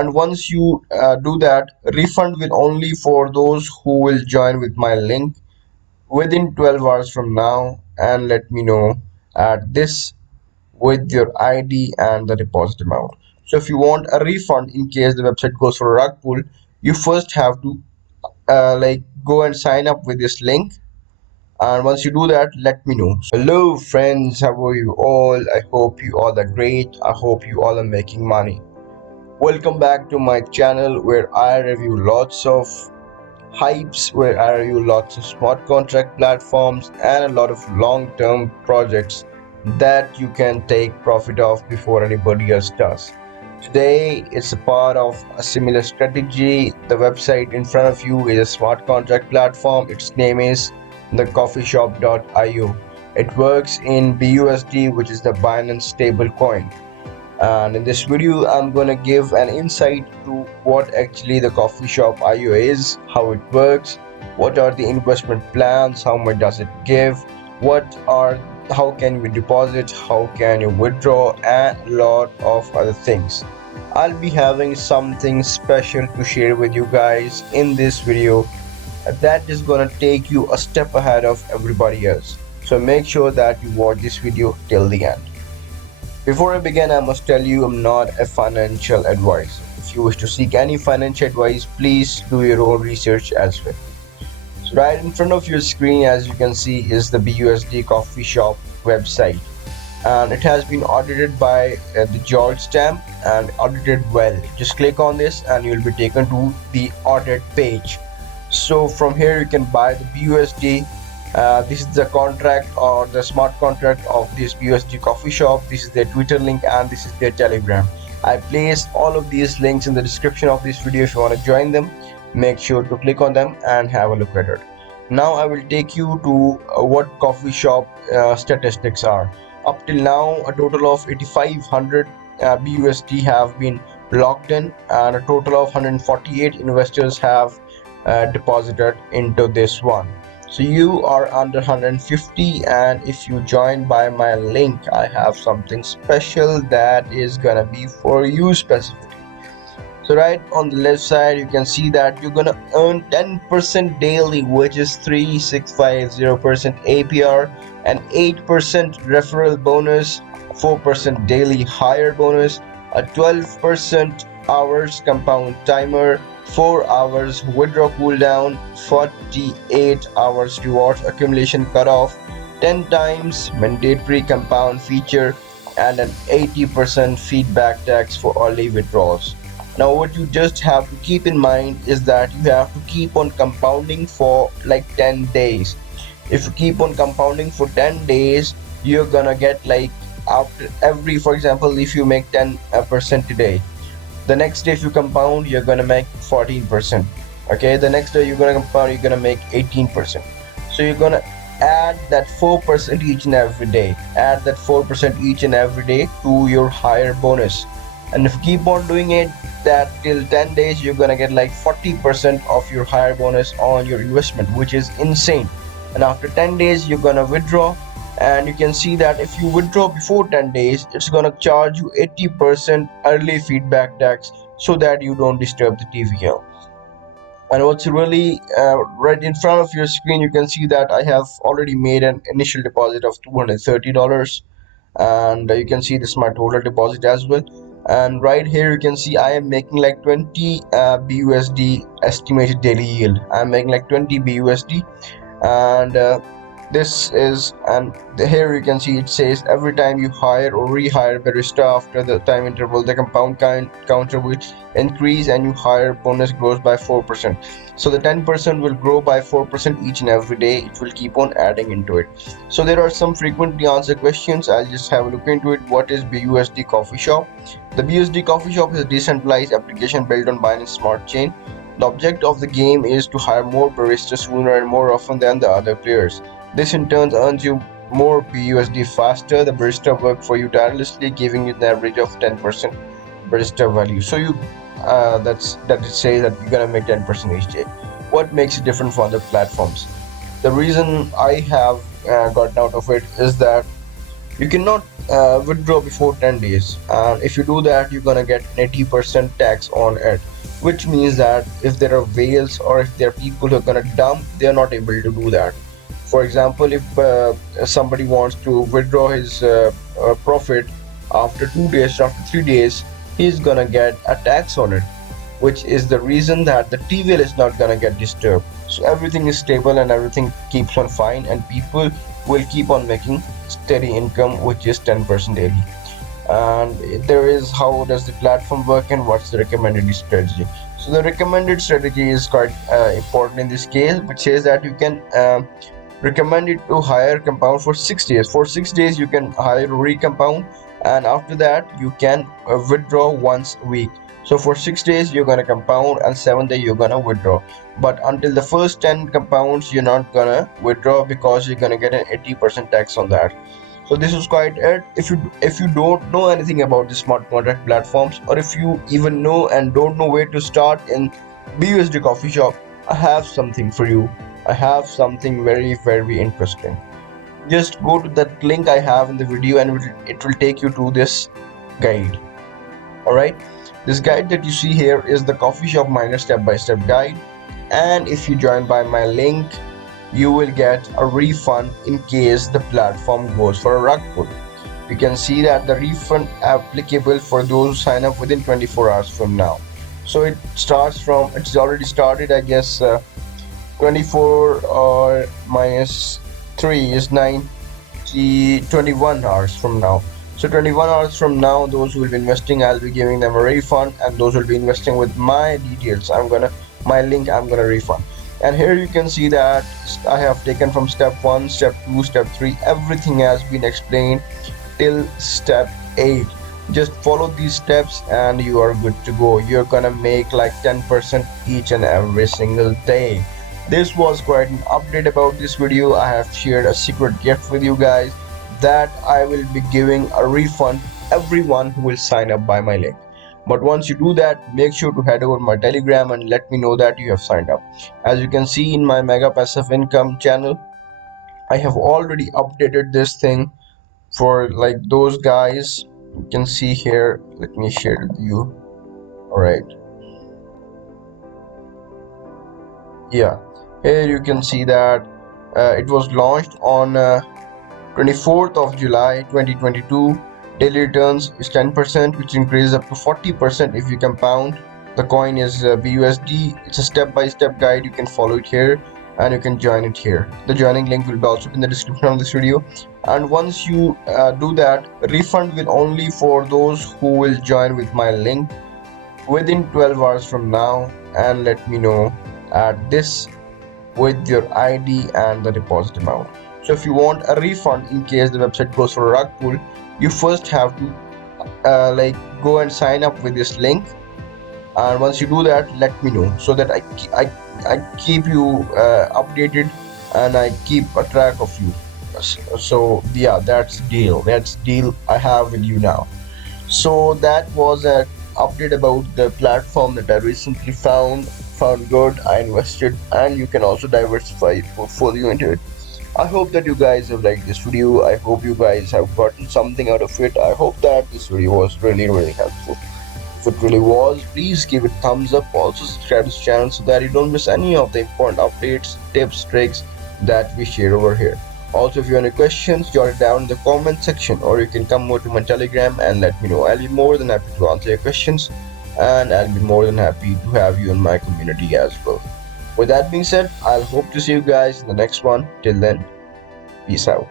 And once you do that, refund will only for those who will join with my link within 12 hours from now and let me know at this with your ID and the deposit amount. So if you want a refund in case the website goes for a rug pull, you first have to go and sign up with this link, and once you do that, let me know. So hello friends, how are you all? I hope you all are great. I hope you all are making money. Welcome back to my channel where I review lots of hypes, where I review lots of smart contract platforms and a lot of long-term projects that you can take profit of before anybody else does. Today it's a part of a similar strategy. The website in front of you is a smart contract platform. Its name is the CoffeeShop.io. It works in BUSD, which is the Binance stable coin. And in this video I'm gonna give an insight to what actually the CoffeeShop.io is, how it works, what are the investment plans, how much does it give, how can we deposit, how can you withdraw, and a lot of other things. I'll be having something special to share with you guys in this video that is gonna take you a step ahead of everybody else. So make sure that you watch this video till the end. Before I begin, I must tell you I'm not a financial advisor. If you wish to seek any financial advice, please do your own research as well. So right in front of your screen, as you can see, is the BUSD Coffee Shop website, and it has been audited by the George stamp and audited well. Just click on this and you will be taken to the audit page. So from here you can buy the BUSD. This is the contract or the smart contract of this BUSD coffee shop. This is their Twitter link and this is their Telegram. I placed all of these links in the description of this video. If you want to join them, make sure to click on them and have a look at it. Now I will take you to what coffee shop statistics are. Up till now, a total of 8500 BUSD have been locked in, and a total of 148 investors have deposited into this one. So you are under 150, and if you join by my link, I have something special that is gonna be for you specifically. So right on the left side you can see that you're gonna earn 10% daily, which is 3650% APR, and 8% referral bonus, 4% daily hire bonus, a 12% hours compound timer, 4 hours withdraw cooldown, 48 hours rewards accumulation cutoff, 10 times mandatory compound feature, and an 80% feedback tax for early withdrawals. Now what you just have to keep in mind is that you have to keep on compounding for like 10 days. If you keep on compounding for 10 days, you're gonna get like after every, for example, if you make 10% today, the next day if you compound, you're gonna make 14%. Okay, the next day you're gonna compound, you're gonna make 18%. So you're gonna add that 4% each and every day. Add that 4% each and every day to your higher bonus. And if you keep on doing it that till 10 days, you're gonna get like 40% of your higher bonus on your investment, which is insane. And after 10 days you're gonna withdraw, and you can see that if you withdraw before 10 days, it's gonna charge you 80% early feedback tax so that you don't disturb the TVL. And what's really right in front of your screen, you can see that I have already made an initial deposit of $230, and you can see this is my total deposit as well. And right here you can see I am making like 20 BUSD estimated daily yield. I'm making like 20 BUSD, and this is, and here you can see it says every time you hire or rehire barista after the time interval, the compound counter will increase and you hire bonus grows by 4%. So the 10% will grow by 4% each and every day. It will keep on adding into it. So there are some frequently answered questions. I'll just have a look into it. What is BUSD Coffee Shop? The BUSD Coffee Shop is a decentralized application built on Binance Smart Chain. The object of the game is to hire more baristas sooner and more often than the other players. This in turn earns you more BUSD faster. The barista work for you tirelessly, giving you an average of 10% barista value. So you that it says that you're gonna make 10% each day. What makes it different from other platforms? The reason I have gotten out of it is that you cannot withdraw before 10 days, and if you do that you're gonna get an 80% tax on it, which means that if there are whales or if there are people who are gonna dump, they're not able to do that. For example, if somebody wants to withdraw his profit after 2 days, after 3 days, he's gonna get a tax on it, which is the reason that the TVL is not gonna get disturbed. So everything is stable and everything keeps on fine, and people will keep on making steady income, which is 10% daily. And there is how does the platform work and what's the recommended strategy. So the recommended strategy is quite important in this case, which says that you can recommended to hire compound for 6 days. For 6 days you can hire recompound, and after that you can withdraw once a week. So for 6 days you're gonna compound and 7 day you're gonna withdraw, but until the first 10 compounds you're not gonna withdraw because you're gonna get an 80% tax on that. So this is quite it. If you don't know anything about the smart contract platforms, or if you even know and don't know where to start in BUSD coffee shop, I have something for you. I have something very interesting. Just go to that link I have in the video and it will take you to this guide. Alright, this guide that you see here is the coffee shop miner step-by-step guide, and if you join by my link you will get a refund in case the platform goes for a rug pull. You can see that the refund applicable for those who sign up within 24 hours from now. So it's already started, I guess. 24 or minus 3 is 21 hours from now. So 21 hours from now, those who will be investing, I'll be giving them a refund, and those who will be investing with my details, my link, I'm gonna refund. And here you can see that I have taken from step 1, step 2, step 3, everything has been explained till step 8. Just follow these steps and you are good to go. You're gonna make like 10% each and every single day. This was quite an update about this video. I have shared a secret gift with you guys that I will be giving a refund everyone who will sign up by my link. But once you do that, make sure to head over my Telegram and let me know that you have signed up. As you can see in my Mega Passive Income channel, I have already updated this thing for like those guys. You can see here, let me share it with you. All right, yeah, here you can see that it was launched on 24th of July 2022. Daily returns is 10%, which increases up to 40% if you compound. The coin is BUSD. It's a step-by-step guide. You can follow it here and you can join it here. The joining link will be also in the description of this video. And once you do that, refund will only for those who will join with my link within 12 hours from now, and let me know at this with your ID and the deposit amount. So if you want a refund in case the website goes for a rug pull, you first have to go and sign up with this link, and once you do that, let me know so that I keep you updated and I keep a track of you. So yeah, that's deal I have with you now. So that was an update about the platform that I recently found good. I invested, and you can also diversify your portfolio into it. I hope that you guys have liked this video. I hope you guys have gotten something out of it. I hope that this video was really helpful. If it really was, please give it thumbs up. Also subscribe to this channel so that you don't miss any of the important updates, tips, tricks that we share over here. Also, if you have any questions, jot it down in the comment section, or you can come over to my Telegram and let me know. I'll be more than happy to answer your questions, and I'll be more than happy to have you in my community as well. With that being said, I'll hope to see you guys in the next one. Till then, peace out.